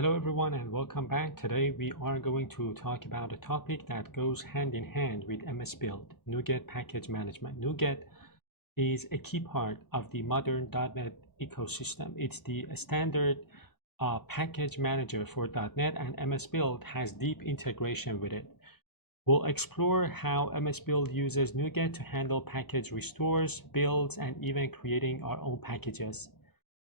Hello everyone and welcome back. Today we are going to talk about a topic that goes hand in hand with MSBuild, NuGet package management. NuGet is a key part of the modern .NET ecosystem. It's the standard package manager for .NET, and MSBuild has deep integration with it. We'll explore how MSBuild uses NuGet to handle package restores, builds, and even creating our own packages.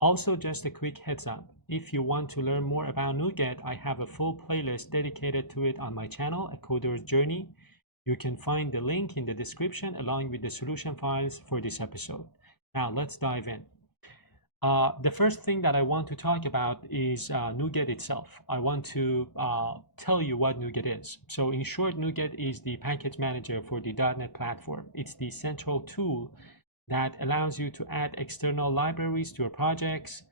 Also, just a quick heads up, if you want to learn more about NuGet, I have a full playlist dedicated to it on my channel, A Coder's Journey. You can find the link in the description along with the solution files for this episode. Now let's dive in. The first thing that I want to talk about is NuGet itself. I want to tell you what NuGet is. So in short, NuGet is the package manager for the .NET platform. It's the central tool that allows you to add external libraries to your projects,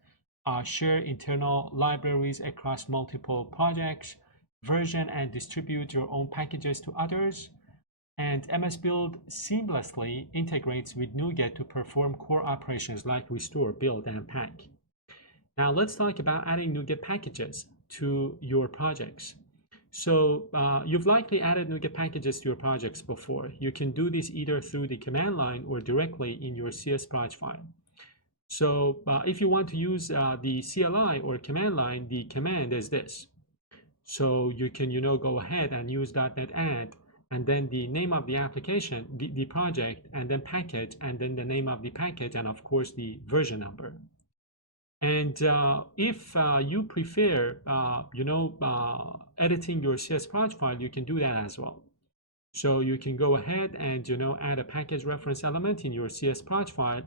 share internal libraries across multiple projects, version and distribute your own packages to others, and MSBuild seamlessly integrates with NuGet to perform core operations like restore, build, and pack. Now let's talk about adding NuGet packages to your projects. So you've likely added NuGet packages to your projects before. You can do this either through the command line or directly in your CSproj file. So if you want to use the CLI or command line, the command is this. So you can, go ahead and use .NET add, and then the name of the application, the project, and then package, and then the name of the package, and of course the version number. And if you prefer, editing your CSproj file, you can do that as well. So you can go ahead and, add a package reference element in your CSproj file.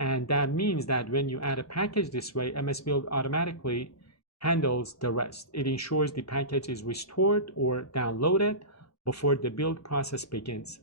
And that means that when you add a package this way, MSBuild automatically handles the rest. It ensures the package is restored or downloaded before the build process begins.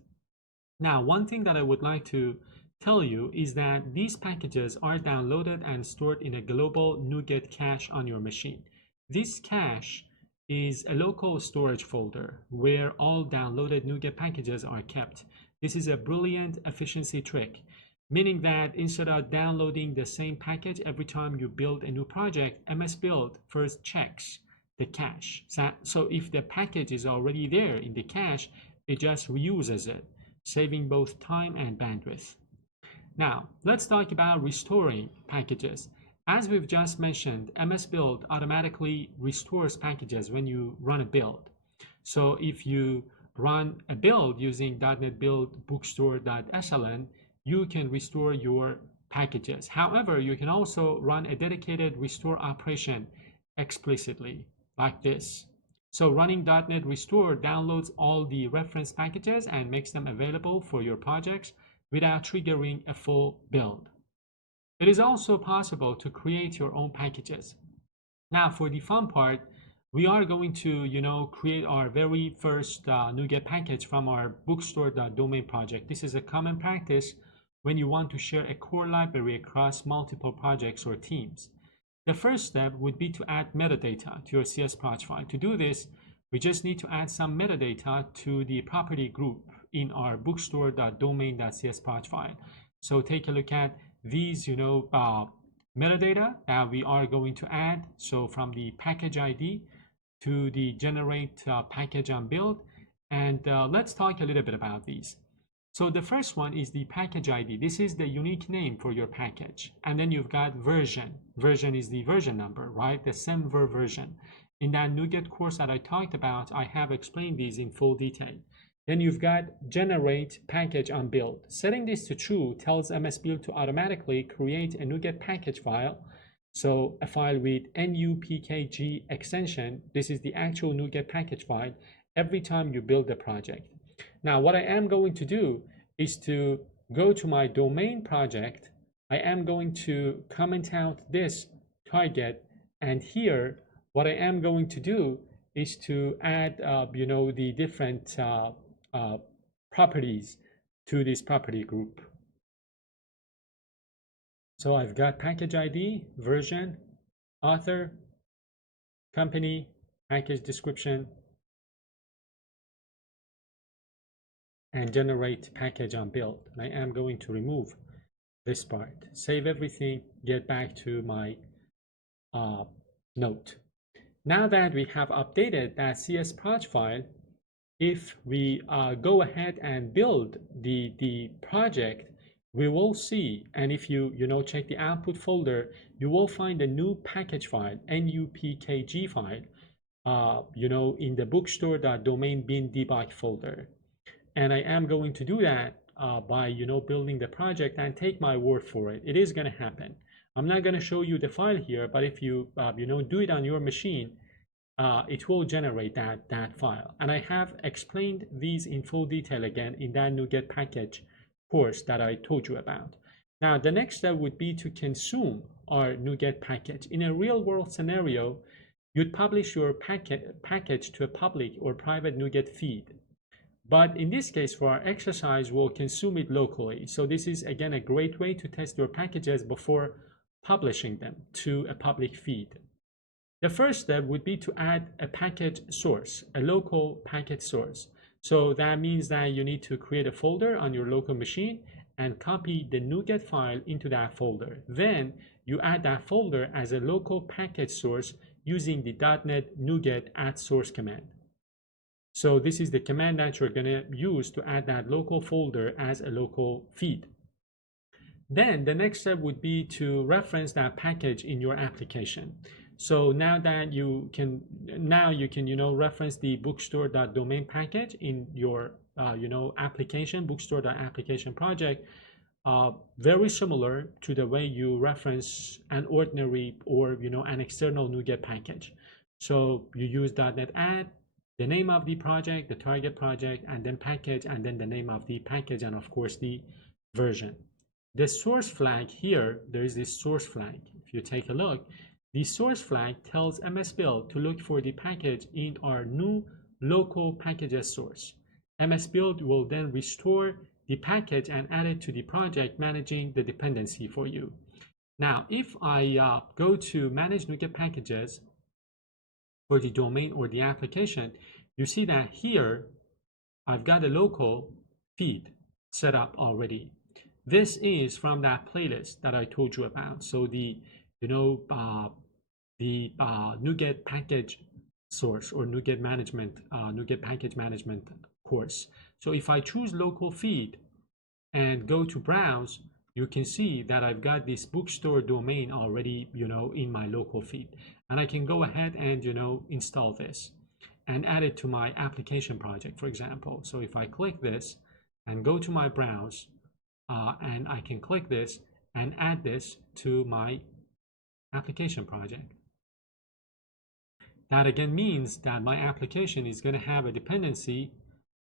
Now, one thing that I would like to tell you is that these packages are downloaded and stored in a global NuGet cache on your machine. This cache is a local storage folder where all downloaded NuGet packages are kept. This is a brilliant efficiency trick, meaning that instead of downloading the same package every time you build a new project, MSBuild first checks the cache. So if the package is already there in the cache, it just reuses it, saving both time and bandwidth. Now, let's talk about restoring packages. As we've just mentioned, MSBuild automatically restores packages when you run a build. So if you run a build using .NET build bookstore.sln, you can restore your packages. However, you can also run a dedicated restore operation explicitly, like this. So running .NET restore downloads all the reference packages and makes them available for your projects without triggering a full build. It is also possible to create your own packages. Now, for the fun part, we are going to, create our very first NuGet package from our bookstore.domain project. This is a common practice when you want to share a core library across multiple projects or teams. The first step would be to add metadata to your CSproj file. To do this, we just need to add some metadata to the property group in our bookstore.domain.csproj file. So take a look at these, metadata that we are going to add. So from the package ID to the generate package on build, and let's talk a little bit about these. So the first one is the package ID. This is the unique name for your package. And then you've got version. Version is the version number, right? The semver version. In that NuGet course that I talked about, I have explained these in full detail. Then you've got generate package on build. Setting this to true tells MSBuild to automatically create a NuGet package file. So a file with NUPKG extension. This is the actual NuGet package file every time you build the project. Now, what I am going to do is to go to my domain project. I am going to comment out this target, and here what I am going to do is to add, the different properties to this property group. So I've got package ID, version, author, company, package description, and generate package on build. I am going to remove this part, save everything, get back to my note. Now that we have updated that CS project file, if we go ahead and build the project, we will see, and if you check the output folder, you will find a new package file, nupkg file, in the bookstore.domain bin debug folder. And I am going to do that by building the project, and take my word for it, it is going to happen. I'm not going to show you the file here, but if you do it on your machine, it will generate that file. And I have explained these in full detail again in that NuGet package course that I told you about. Now, the next step would be to consume our NuGet package. In a real world scenario, you'd publish your package to a public or private NuGet feed. But in this case, for our exercise, we'll consume it locally. So this is, again, a great way to test your packages before publishing them to a public feed. The first step would be to add a package source, a local package source. So that means that you need to create a folder on your local machine and copy the NuGet file into that folder. Then you add that folder as a local package source using the .NET NuGet add source command. So this is the command that you're going to use to add that local folder as a local feed. Then the next step would be to reference that package in your application. So now that you can reference the bookstore.domain package in your application, bookstore.application project, very similar to the way you reference an ordinary or an external NuGet package. So you use .NET add, the name of the project, the target project, and then package, and then the name of the package, and of course the version. The source flag here, there is this source flag. If you take a look, the source flag tells MSBuild to look for the package in our new local packages source. MSBuild will then restore the package and add it to the project, managing the dependency for you. Now, if I go to manage NuGet packages for the domain or the application, you see that here I've got a local feed set up already. This is from that playlist that I told you about. So the NuGet package source or NuGet management, NuGet package management course. So if I choose local feed and go to browse, you can see that I've got this bookstore domain already, in my local feed, and I can go ahead and install this and add it to my application project, for example. So if I click this and go to my browse, and I can click this and add this to my application project. That again means that my application is going to have a dependency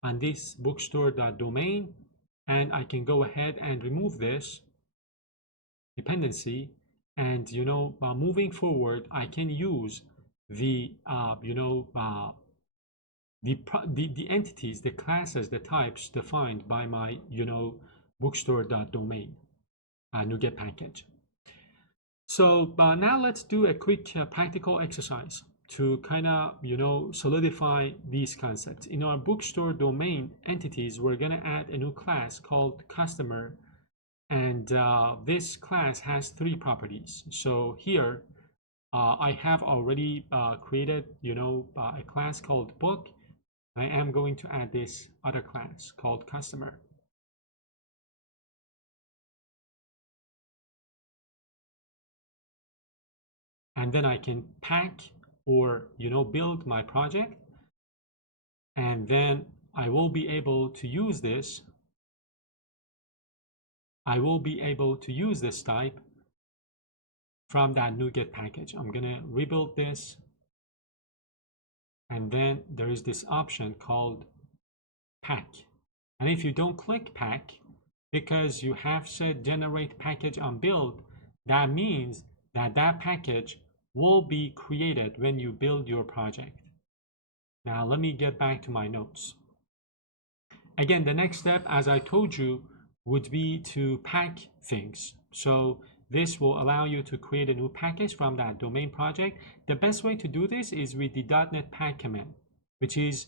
on this bookstore.domain, and I can go ahead and remove this dependency, and moving forward I can use the the entities, the classes, the types defined by my bookstore.domain NuGet package. So now let's do a quick practical exercise to kind of solidify these concepts. In our bookstore domain entities, we're going to add a new class called customer, and this class has 3 properties. So here I have already created a class called book. I am going to add this other class called customer. And then I can pack or build my project, and then I will be able to use this. I will be able to use this type from that NuGet package. I'm gonna rebuild this, and then there is this option called pack. And if you don't click pack because you have said generate package on build, that means that that package will be created when you build your project. Now let me get back to my notes. Again, the next step, as I told you, would be to pack things. So this will allow you to create a new package from that domain project. The best way to do this is with the .NET pack command, which is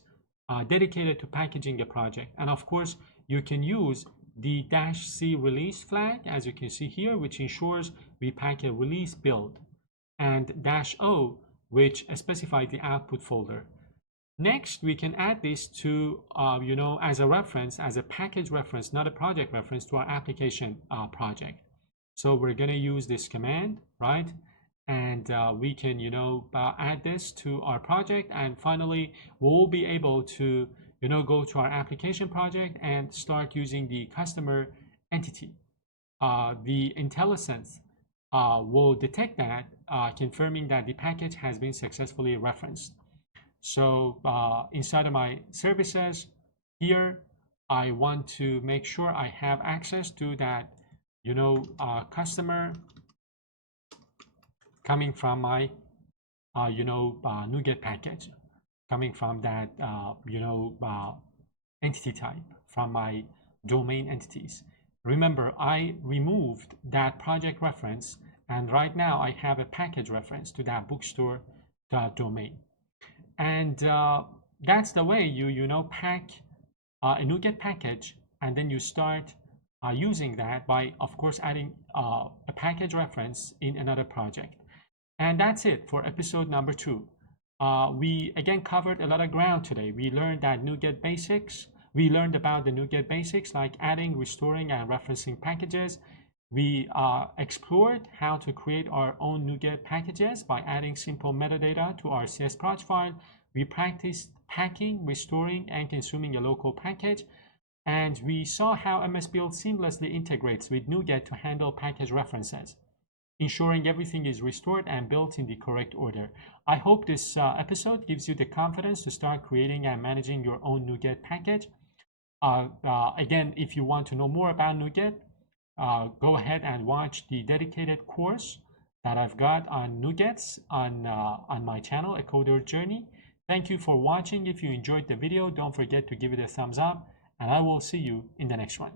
dedicated to packaging a project. And of course, you can use the -c release flag, as you can see here, which ensures we pack a release build, and -o, which specify the output folder. Next, we can add this to, as a reference, as a package reference, not a project reference, to our application project. So we're going to use this command, right? And we can, add this to our project. And finally, we'll be able to, go to our application project and start using the customer entity. The IntelliSense will detect that, confirming that the package has been successfully referenced. So inside of my services here, I want to make sure I have access to that, customer coming from my, NuGet package, coming from that, entity type, from my domain entities. Remember, I removed that project reference, and right now I have a package reference to that bookstore.domain. And that's the way you pack a NuGet package, and then you start using that by, of course, adding a package reference in another project. And that's it for episode number 2. We again covered a lot of ground today. We learned that NuGet basics. We learned about the NuGet basics, like adding, restoring, and referencing packages. We explored how to create our own NuGet packages by adding simple metadata to our CS proj file. We practiced packing, restoring, and consuming a local package. And we saw how MSBuild seamlessly integrates with NuGet to handle package references, ensuring everything is restored and built in the correct order. I hope this episode gives you the confidence to start creating and managing your own NuGet package. Again, if you want to know more about NuGet, go ahead and watch the dedicated course that I've got on NuGets on my channel, A Coder Journey. Thank you for watching. If you enjoyed the video, don't forget to give it a thumbs up, and I will see you in the next one.